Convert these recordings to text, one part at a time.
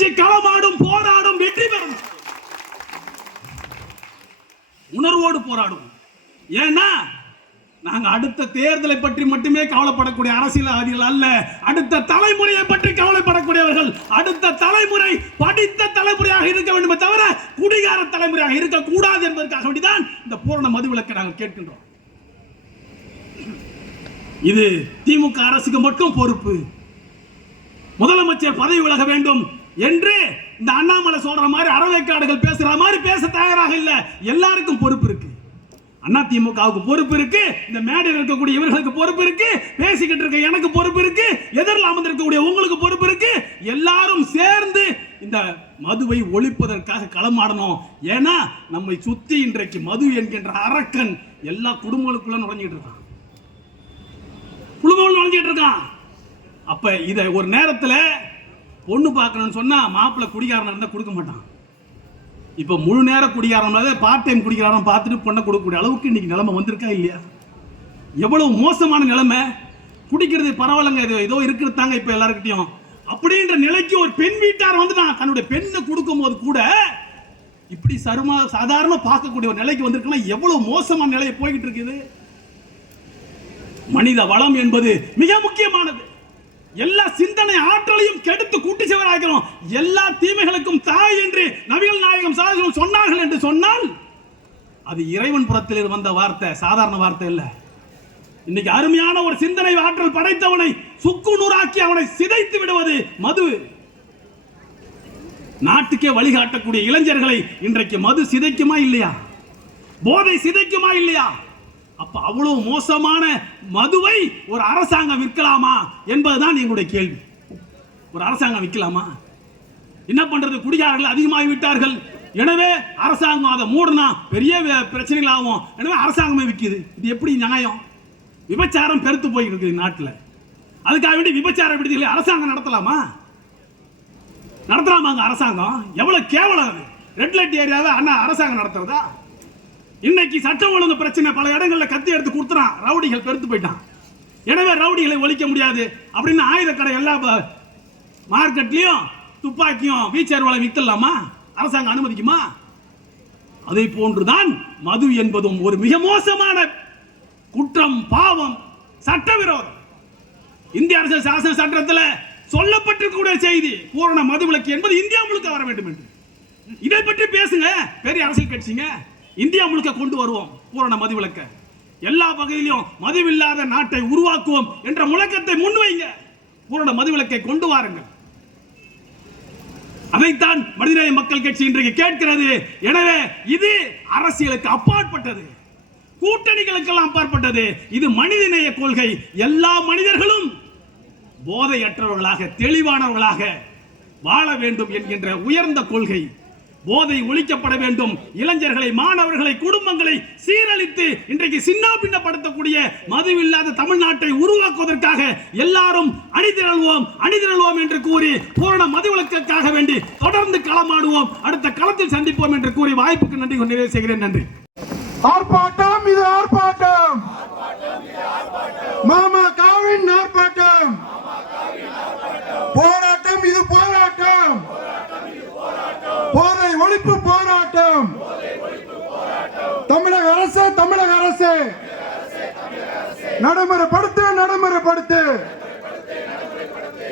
கட்சி களமாடும் போராடும் வெற்றி பெறும். உணர்வோடு போராடும் ஏன்னா நாங்க அடுத்த தேர்தலை பற்றி மட்டுமே கவலைப்படக்கூடிய அரசியல்வாதிகள் அல்ல. அடுத்த தலைமுறையை பற்றி கவலைப்படக்கூடியவர்கள் அடுத்த தலைமுறை படித்த தலைமுறையாக இருக்க வேண்டுமே தவிர குடிகார தலைமுறையாக இருக்கக்கூடாது என்பதற்காக வேண்டிதான் இந்த பூரண மதுவிலக்கை நாங்கள் கேட்கின்றோம். இது திமுக அரசுக்கு மட்டும் பொறுப்பு. முதலமைச்சர் பதவி விலக வேண்டும். என்று இந்த அண்ணாமலை சொல்ற மாதிரி அறவைக்காடுகள் பேசுற மாதிரி பேச தயாராக இல்ல. எல்லாருக்கும் பொறுப்பு இருக்கு. அண்ணா திமுகவுக்கு பொறுப்பு இருக்கு. இந்த மேடையில் இருக்கக்கூடிய இவர்களுக்கு பொறுப்பு இருக்கு. பேசிக்கிட்டு இருக்க எனக்கு பொறுப்பு இருக்கு. எதிரில் அமர்ந்திருக்கக்கூடிய உங்களுக்கு பொறுப்பு இருக்கு. எல்லாரும் சேர்ந்து இந்த மதுவை ஒழிப்பதற்காக களமாடணும். ஏன்னா நம்மை சுத்தி இன்றைக்கு மது என்கின்ற அரக்கன் எல்லா குடும்பங்களுக்குள்ள நுழைஞ்சிட்டு இருக்கான். குடும்பங்கள் நுழைஞ்சிட்டு இருக்கான். அப்ப இதை ஒரு நேரத்தில் பொண்ணு பார்க்கணும்னு சொன்னால் மாப்பிள்ளை குடிகாரனாக இருந்தால் கொடுக்க மாட்டான். இப்போ முழு நேர குடிகாரன் பார்ட் டைம் குடிக்கிறாரன் பார்த்துட்டு பொண்ணை கொடுக்கக்கூடிய அளவுக்கு இன்றைக்கி நிலைமை வந்திருக்கா இல்லையா? எவ்வளவு மோசமான நிலைமை. குடிக்கிறது பரவாயில்லைங்க இது ஏதோ இருக்கிறது தாங்க எல்லாருக்கிட்டையும் அப்படின்ற நிலைக்கு ஒரு பெண் வீட்டார் வந்து நான் தன்னுடைய பெண்ணை கொடுக்கும் போது கூட இப்படி சருமா சாதாரண பார்க்கக்கூடிய ஒரு நிலைக்கு வந்திருக்குன்னா எவ்வளவு மோசமான நிலையை போய்கிட்டு இருக்குது. மனித வளம் என்பது மிக முக்கியமானது. எல்லா சிந்தனை ஆற்றலையும் கெடுத்து கூட்டி செவராகிறோம் எல்லா தீமைகளுக்கும் தாய் என்று நபிகள் நாயகம் சாதகம் சொன்னார்கள் என்று சொன்னால் அது இறைவன் புறத்தில் வந்த வார்த்தை சாதாரண வார்த்தை இல்ல இன்னைக்கு அருமையான ஒரு சிந்தனை ஆற்றல் படைத்தவனை சுக்கு நூறாக்கி அவனை சிதைத்து விடுவது மது. நாட்டுக்கே வழிகாட்டக்கூடிய இளைஞர்களை இன்றைக்கு மது சிதைக்குமா இல்லையா? போதை சிதைக்குமா இல்லையா? அப்ப அவ்வளவு மோசமான மதுவை ஒரு அரசாங்கம் விற்கலாமா என்பதுதான் எங்களுடைய கேள்வி. ஒரு அரசாங்கம் விற்கலாமா? என்ன பண்றது? குடிகாரர்கள் அதிகமாகி விட்டார்கள் எனவே அரசாங்கம் அதை மூடனா பெரிய பிரச்சனைகள் ஆகும் எனவே அரசாங்கமே விற்கிது. இது எப்படி நியாயம்? விபச்சாரம் பெருத்து போயிருக்கு நாட்டில். அதுக்காக வேண்டி விபச்சார விடுதிகளை அரசாங்கம் நடத்தலாமா? நடத்தலாமாங்க அரசாங்கம்? எவ்வளவு கேவலம் ரெட் லைட் ஏரியாவை அண்ணா அரசாங்கம் நடத்துறதா? இன்னைக்கு சட்டம் ஒழுங்கு பிரச்சனை பல இடங்கள்ல கத்தி எடுத்து கொடுத்துறான். ரவுடிகள் பெருத்து போயிட்டான். எனவே ரவுடிகளை ஒழிக்க முடியாது அப்படின்னு ஆயுத கடை எல்லா ப- மார்க்கெட்லயும் துப்பாக்கியும் வீச்சர் வலை வித்தலாமா அரசாங்கம் அனுமதிக்குமா? அதை போன்றுதான் மது என்பதும் ஒரு மிக மோசமான குற்றம் பாவம் சட்டவிரோதம். இந்திய அரசு சாசன சட்டத்தில் சொல்லப்பட்டிருக்கக்கூடிய செய்தி பூரண மதுவிலக்கு என்பது இந்தியா முழுக்க வர வேண்டும் என்று. இதை பற்றி பேசுங்க. பெரிய அரசியல் கட்சிங்க. இந்தியா முழுக்க கொண்டு வருவோம் பூரண மதுவிலக்க எல்லா பகுதியிலும் மதுவில்லாத நாட்டை உருவாக்குவோம் என்ற முழக்கத்தை முன்வைங்க. பூரண மதுவிலக்கை கொண்டு வாருங்கள். அதைத்தான் மனிதநேய மக்கள் கட்சி இன்றைக்கு கேட்கிறது. எனவே இது அரசியலுக்கு அப்பாற்பட்டது. கூட்டணிகளுக்கெல்லாம் அப்பாற்பட்டது. இது மனிதநேய கொள்கை. எல்லா மனிதர்களும் போதையற்றவர்களாக தெளிவானவர்களாக வாழ வேண்டும் என்கின்ற உயர்ந்த கொள்கை. போதை ஒழிக்கப்பட வேண்டும். இளைஞர்களை மாணவர்களை குடும்பங்களை சீரழித்து இன்றைக்கு சின்னாபின்னப்படுத்தக்கூடிய மது இல்லாத தமிழ்நாட்டை உருவாக்குவதற்காக எல்லாரும் அணிதிரள்வோம் அணிதிரள்வோம் என்று கூறி பூரண மதுவிலக்குக்காக வேண்டி தொடர்ந்து களமாடுவோம். அடுத்த களத்தில் சந்திப்போம் என்று கூறி வாய்ப்புக்கு நன்றி கொண்டு நிறைவு செய்கிறேன். நன்றி. ஆர்ப்பாட்டம் இது ஆர்ப்பாட்டம். மாமா காவின் ஆர்ப்பாட்டம் போராட்டம் இது போராட்டம் போதை ஒழிப்பு போராட்டம் தமிழக அரசு தமிழக அரசு நடைமுறைப்படுத்து நடைமுறைப்படுத்து.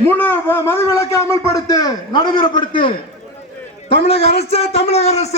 முழு மதுவிலக்கை அமல்படுத்து நடைமுறைப்படுத்து. தமிழக அரசு தமிழக அரசு.